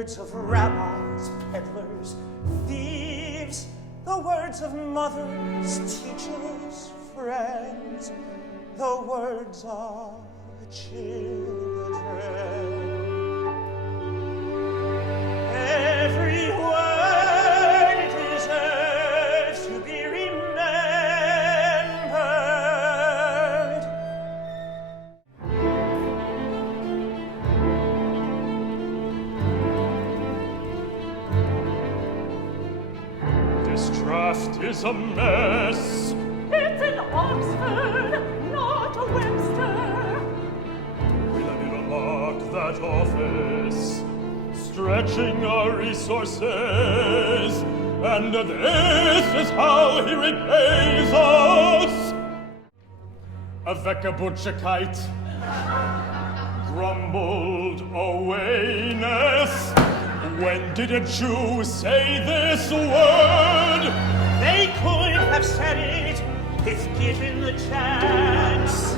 words of rabbis, peddlers, thieves, the words of mothers, teachers, friends, the words of children. Every word deserves to be remembered. This draft is a mess. It's in Oxford, not a Webster. We let me remark that office, stretching our resources, and this is how he repays us. Avec a butcherkeit, grumbled awayness. When did a Jew say this word? They could have said it if given the chance.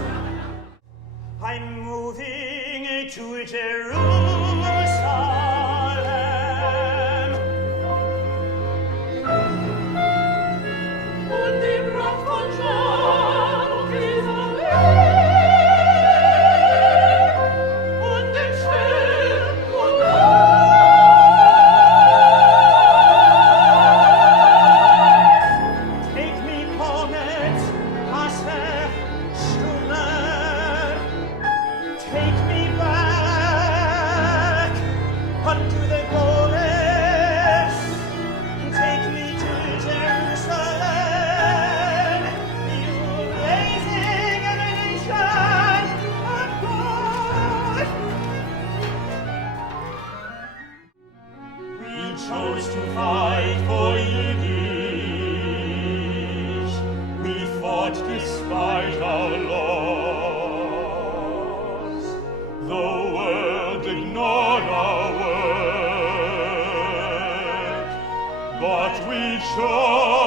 I'm moving to Jerusalem. Und die Braut von Jean Chrysalem. Und den Stern und Take me, comet, Passer, Stummer. Take me back unto the goddess. Take me to Jerusalem. You blazing emanation of God. We chose to fight for Yiddish. We fought despite our laws. The world ignored our work, but we chose